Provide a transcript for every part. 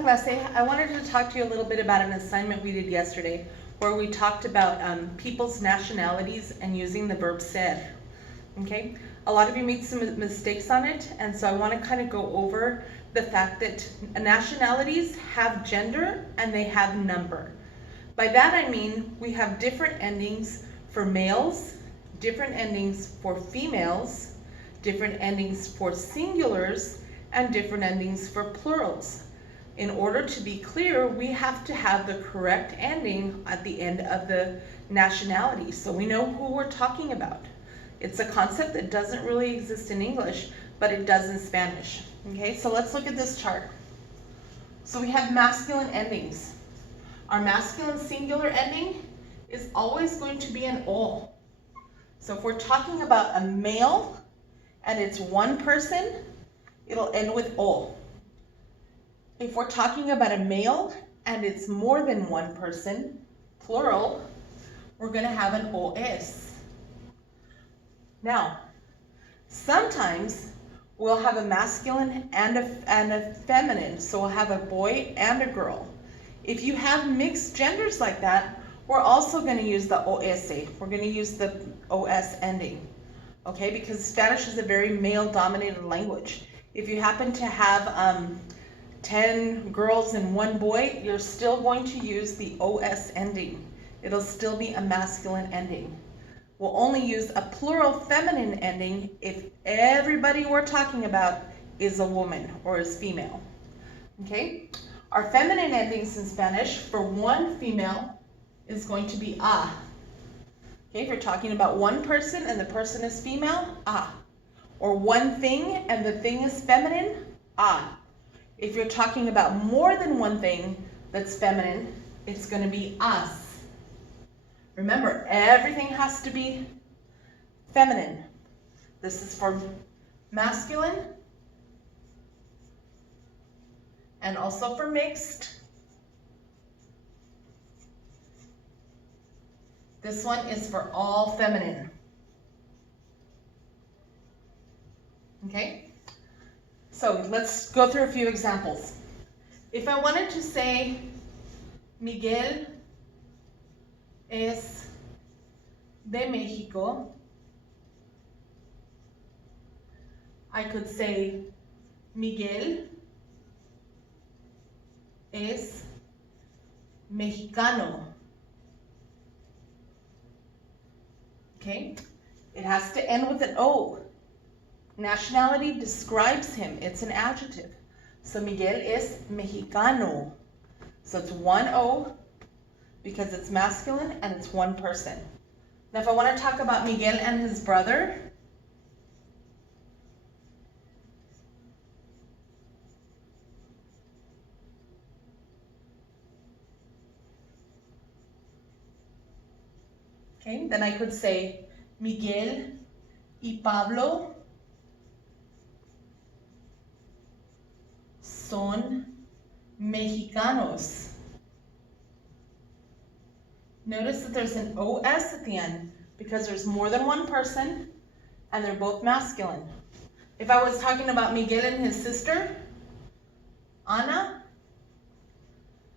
clase. I wanted to talk to you a little bit about an assignment we did yesterday where we talked about people's nationalities and using the verb ser. Okay? A lot of you made some mistakes on it, and so I want to kind of go over the fact that nationalities have gender and they have number. By that I mean we have different endings for males, different endings for females, different endings for singulars, and different endings for plurals. In order to be clear, we have to have the correct ending at the end of the nationality so we know who we're talking about. It's a concept that doesn't really exist in English, but it does in Spanish. Okay, so let's look at this chart. So we have masculine endings. Our masculine singular ending is always going to be an O. So if we're talking about a male and it's one person, it'll end with O. If we're talking about a male and it's more than one person, plural, we're going to have an OS. Now, sometimes we'll have a masculine and a feminine, so we'll have a boy and a girl. If you have mixed genders like that, we're also going to use the OS. We're going to use the OS ending, okay? Because Spanish is a very male-dominated language. If you happen to have 10 girls and one boy, you're still going to use the OS ending. It'll still be a masculine ending. We'll only use a plural feminine ending if everybody we're talking about is a woman or is female. Okay? Our feminine endings in Spanish for one female is going to be a. Okay, if you're talking about one person and the person is female, a. Or one thing and the thing is feminine, a. If you're talking about more than one thing that's feminine, it's going to be us. Remember, everything has to be feminine. This is for masculine and also for mixed. This one is for all feminine. Okay? So let's go through a few examples. If I wanted to say Miguel es de México, I could say Miguel es mexicano. Okay? It has to end with an O. Nationality describes him. It's an adjective. So Miguel es mexicano. So it's one O because it's masculine and it's one person. Now if I want to talk about Miguel and his brother, okay, then I could say Miguel y Pablo son mexicanos. Notice that there's an OS at the end because there's more than one person and they're both masculine. If I was talking about Miguel and his sister, Ana,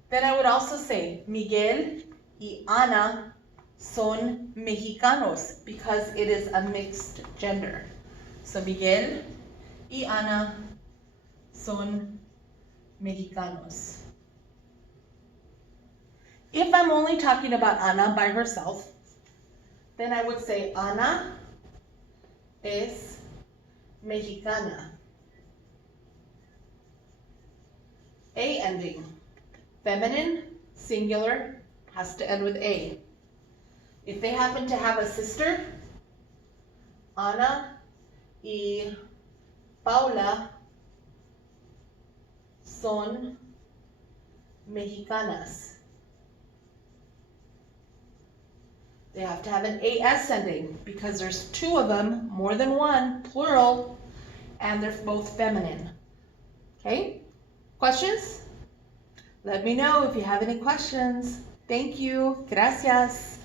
then I would also say Miguel y Ana son mexicanos because it is a mixed gender. So Miguel y Ana son mexicanos. If I'm only talking about Ana by herself, then I would say Ana es mexicana. A ending. Feminine, singular, has to end with A. If they happen to have a sister, Ana y Paula son mexicanas. They have to have an AS ending because there's two of them, more than one, plural, and they're both feminine. Okay? Questions? Let me know if you have any questions. Thank you. Gracias.